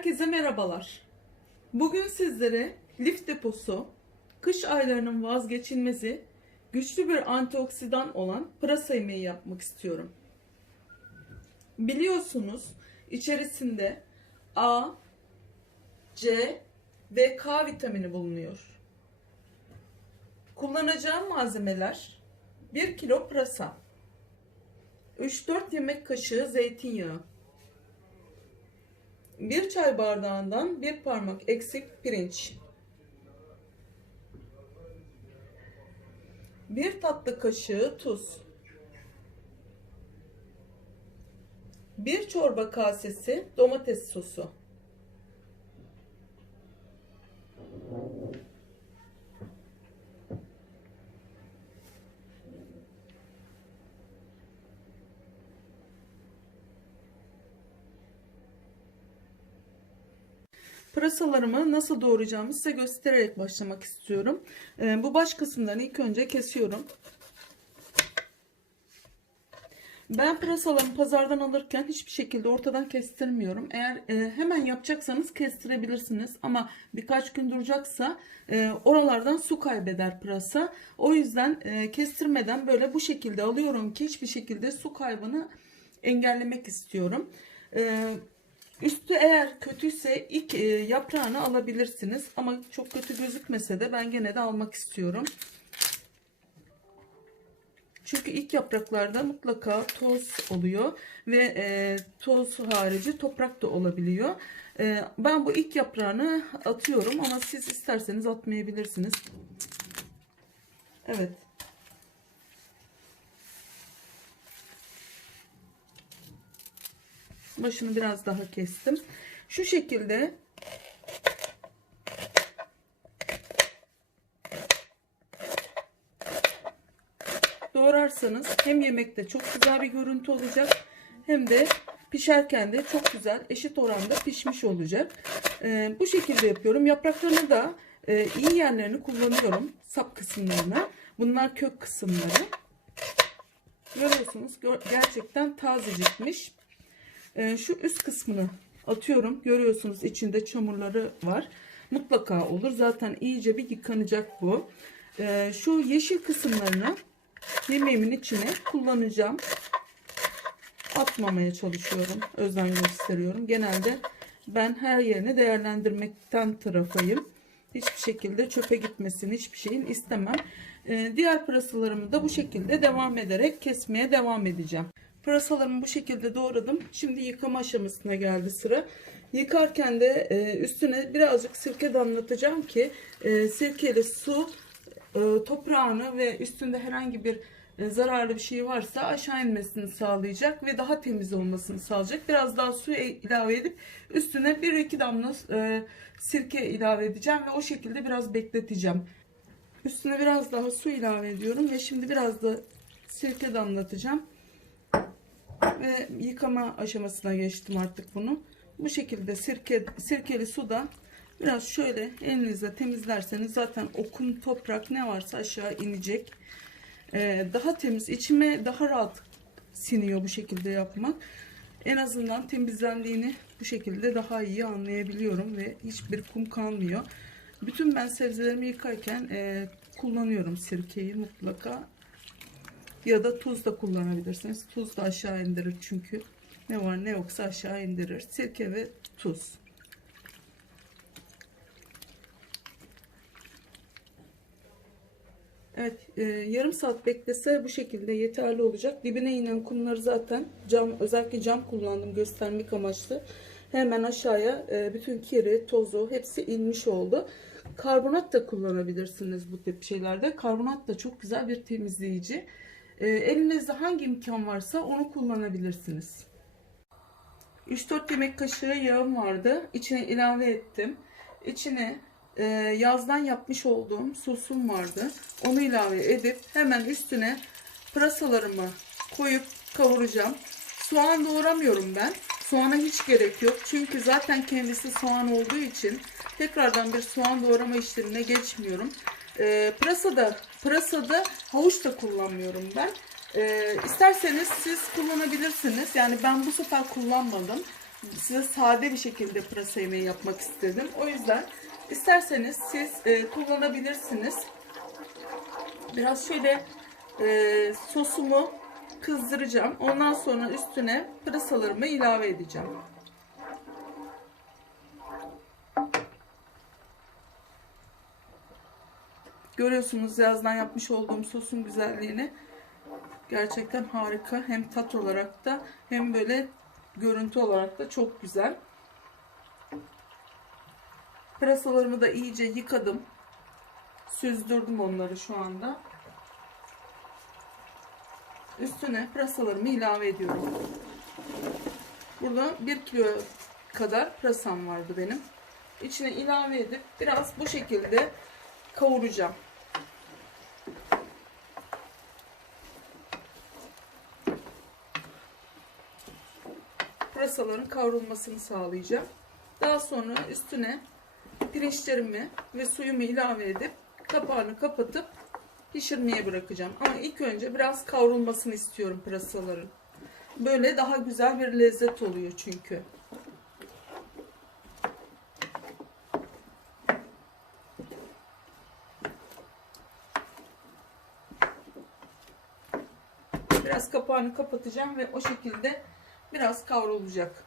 Herkese merhabalar. Bugün sizlere lif deposu, kış aylarının vazgeçilmezi, güçlü bir antioksidan olan pırasa yemeği yapmak istiyorum. Biliyorsunuz içerisinde A, C ve K vitamini bulunuyor. Kullanacağım malzemeler 1 kilo pırasa, 3-4 yemek kaşığı zeytinyağı, bir çay bardağından bir parmak eksik pirinç. Bir tatlı kaşığı tuz. Bir çorba kasesi domates sosu. Pırasalarımı nasıl doğrayacağımı size göstererek başlamak istiyorum. Ee, bu baş kısımlarını ilk önce kesiyorum. Ben pırasalarımı pazardan alırken hiçbir şekilde ortadan kestirmiyorum. Eğer e, hemen yapacaksanız kestirebilirsiniz. Ama birkaç gün duracaksa e, oralardan su kaybeder pırasa. O yüzden e, kestirmeden böyle bu şekilde alıyorum ki hiçbir şekilde su kaybını engellemek istiyorum. E, Üstü eğer kötüyse ilk e, yaprağını alabilirsiniz. Ama çok kötü gözükmese de ben gene de almak istiyorum. Çünkü ilk yapraklarda mutlaka toz oluyor ve e, toz harici toprak da olabiliyor. E, ben bu ilk yaprağını atıyorum ama siz isterseniz atmayabilirsiniz. Evet. Başını biraz daha kestim. Şu şekilde doğrarsanız hem yemekte çok güzel bir görüntü olacak hem de pişerken de çok güzel eşit oranda pişmiş olacak. Ee, bu şekilde yapıyorum. Yapraklarını da e, iyi yerlerini kullanıyorum. Sap kısımlarına. Bunlar kök kısımları. Görüyorsunuz gerçekten tazecikmiş. Ee, şu üst kısmını atıyorum. Görüyorsunuz içinde çamurları var. Mutlaka olur. Zaten iyice bir yıkanacak bu. Ee, şu yeşil kısımlarını yemeğimin içine kullanacağım. Atmamaya çalışıyorum. Özen gösteriyorum. Genelde ben her yerini değerlendirmekten tarafayım. Hiçbir şekilde çöpe gitmesini hiçbir şeyin istemem. Ee, diğer pırasalarımı da bu şekilde devam ederek kesmeye devam edeceğim. Pırasalarımı bu şekilde doğradım. Şimdi yıkama aşamasına geldi sıra. Yıkarken de e, üstüne birazcık sirke damlatacağım ki e, sirkeli su e, toprağını ve üstünde herhangi bir zararlı bir şey varsa aşağı inmesini sağlayacak ve daha temiz olmasını sağlayacak. Biraz daha su ilave edip üstüne 1-2 damla sirke ilave edeceğim ve o şekilde biraz bekleteceğim. Üstüne biraz daha su ilave ediyorum ve şimdi biraz da sirke damlatacağım ve yıkama aşamasına geçtim artık bunu. Bu şekilde sirke, sirkeli suda biraz şöyle elinizle temizlerseniz zaten okum toprak ne varsa aşağı inecek. Ee, daha temiz içime daha rahat siniyor bu şekilde yapmak. En azından temizlendiğini bu şekilde daha iyi anlayabiliyorum ve hiçbir kum kalmıyor. Bütün ben sebzelerimi yıkarken e, kullanıyorum sirkeyi mutlaka. Ya da tuz da kullanabilirsiniz. Tuz da aşağı indirir çünkü. Ne var ne yoksa aşağı indirir. Sirke ve tuz. Evet e, yarım saat beklese bu şekilde yeterli olacak. Dibine inen kumları zaten cam özellikle cam kullandım göstermek amaçlı. Hemen aşağıya e, bütün kiri, tozu hepsi inmiş oldu. Karbonat da kullanabilirsiniz bu tip şeylerde. Karbonat da çok güzel bir temizleyici. E, elinizde hangi imkan varsa onu kullanabilirsiniz. 3-4 yemek kaşığı yağım vardı. İçine ilave ettim. İçine e, yazdan yapmış olduğum sosum vardı. Onu ilave edip hemen üstüne pırasalarımı koyup kavuracağım. Soğan doğramıyorum ben. Soğana hiç gerek yok. Çünkü zaten kendisi soğan olduğu için tekrardan bir soğan doğrama işlemine geçmiyorum. E, pırasada, pırasada havuç da kullanmıyorum ben. E, isterseniz siz kullanabilirsiniz. Yani ben bu sefer kullanmadım. size sade bir şekilde pırasa yemeği yapmak istedim. O yüzden isterseniz siz e, kullanabilirsiniz. Biraz şöyle e, sosumu kızdıracağım. Ondan sonra üstüne pırasalarımı ilave edeceğim. Görüyorsunuz yazdan yapmış olduğum sosun güzelliğini. Gerçekten harika. Hem tat olarak da hem böyle görüntü olarak da çok güzel. Pırasalarımı da iyice yıkadım. Süzdürdüm onları şu anda. Üstüne pırasalarımı ilave ediyorum. Burada 1 kilo kadar pırasam vardı benim. İçine ilave edip biraz bu şekilde kavuracağım. Pırasaların kavrulmasını sağlayacağım. Daha sonra üstüne pirinçlerimi ve suyumu ilave edip kapağını kapatıp pişirmeye bırakacağım. Ama ilk önce biraz kavrulmasını istiyorum pırasaların. Böyle daha güzel bir lezzet oluyor çünkü. Biraz kapağını kapatacağım ve o şekilde biraz kavrulacak.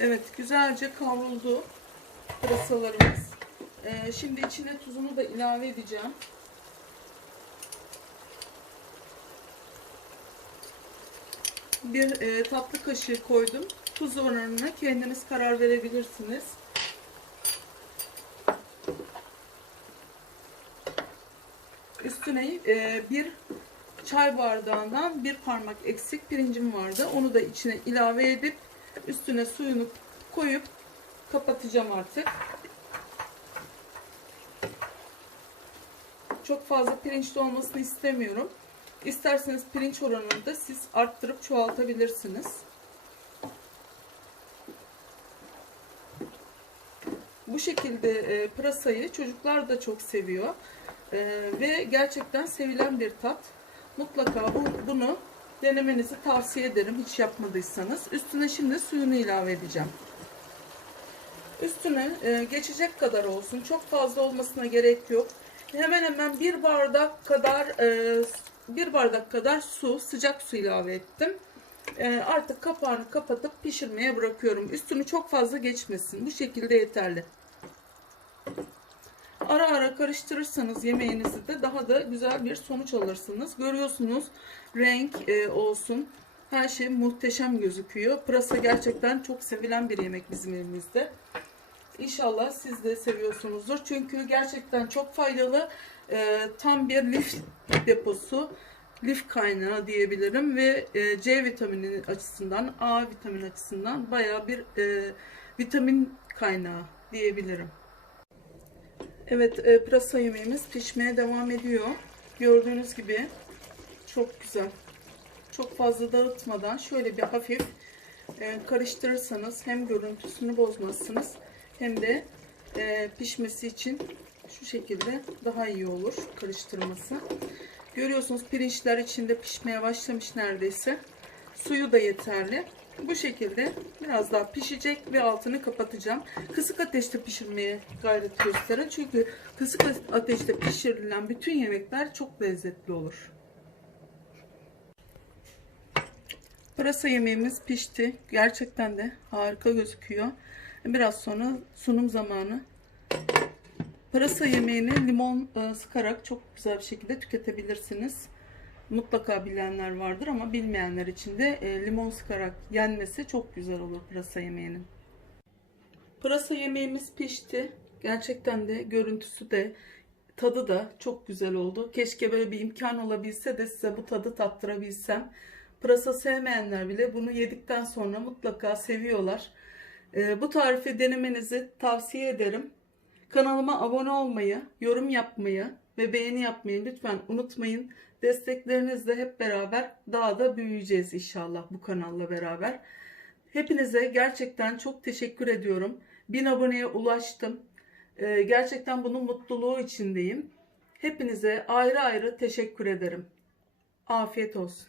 Evet güzelce kavruldu pırasalarımız. Ee, şimdi içine tuzunu da ilave edeceğim. Bir e, tatlı kaşığı koydum. Tuz oranına kendiniz karar verebilirsiniz. Üstüne e, bir çay bardağından bir parmak eksik pirincim vardı. Onu da içine ilave edip üstüne suyunu koyup kapatacağım artık. Çok fazla pirinçli olmasını istemiyorum. İsterseniz pirinç oranını da siz arttırıp çoğaltabilirsiniz. Bu şekilde e, pırasayı çocuklar da çok seviyor. E, ve gerçekten sevilen bir tat. Mutlaka bu, bunu denemenizi tavsiye ederim hiç yapmadıysanız. Üstüne şimdi suyunu ilave edeceğim. Üstüne e, geçecek kadar olsun. Çok fazla olmasına gerek yok. Hemen hemen bir bardak kadar e, bir bardak kadar su, sıcak su ilave ettim. E, artık kapağını kapatıp pişirmeye bırakıyorum. Üstünü çok fazla geçmesin. Bu şekilde yeterli. Ara ara karıştırırsanız yemeğinizi de daha da güzel bir sonuç alırsınız. Görüyorsunuz renk e, olsun. Her şey muhteşem gözüküyor. Pırasa gerçekten çok sevilen bir yemek bizim evimizde. İnşallah siz de seviyorsunuzdur. Çünkü gerçekten çok faydalı. E, tam bir lif deposu. Lif kaynağı diyebilirim. Ve e, C vitamini açısından, A vitamini açısından baya bir e, vitamin kaynağı diyebilirim. Evet e, pırasa yemeğimiz pişmeye devam ediyor. Gördüğünüz gibi çok güzel. Çok fazla dağıtmadan şöyle bir hafif e, karıştırırsanız hem görüntüsünü bozmazsınız hem de e, pişmesi için şu şekilde daha iyi olur karıştırması. Görüyorsunuz pirinçler içinde pişmeye başlamış neredeyse. Suyu da yeterli. Bu şekilde biraz daha pişecek ve altını kapatacağım. Kısık ateşte pişirmeye gayret gösterin. Çünkü kısık ateşte pişirilen bütün yemekler çok lezzetli olur. Pırasa yemeğimiz pişti. Gerçekten de harika gözüküyor. Biraz sonra sunum zamanı. Pırasa yemeğini limon e, sıkarak çok güzel bir şekilde tüketebilirsiniz mutlaka bilenler vardır ama bilmeyenler için de e, limon sıkarak yenmesi çok güzel olur pırasa yemeğinin. Pırasa yemeğimiz pişti. Gerçekten de görüntüsü de tadı da çok güzel oldu. Keşke böyle bir imkan olabilse de size bu tadı tattırabilsem. Pırasa sevmeyenler bile bunu yedikten sonra mutlaka seviyorlar. E, bu tarifi denemenizi tavsiye ederim. Kanalıma abone olmayı, yorum yapmayı ve beğeni yapmayı lütfen unutmayın. Desteklerinizle hep beraber daha da büyüyeceğiz inşallah bu kanalla beraber. Hepinize gerçekten çok teşekkür ediyorum. Bin aboneye ulaştım. Ee, gerçekten bunun mutluluğu içindeyim. Hepinize ayrı ayrı teşekkür ederim. Afiyet olsun.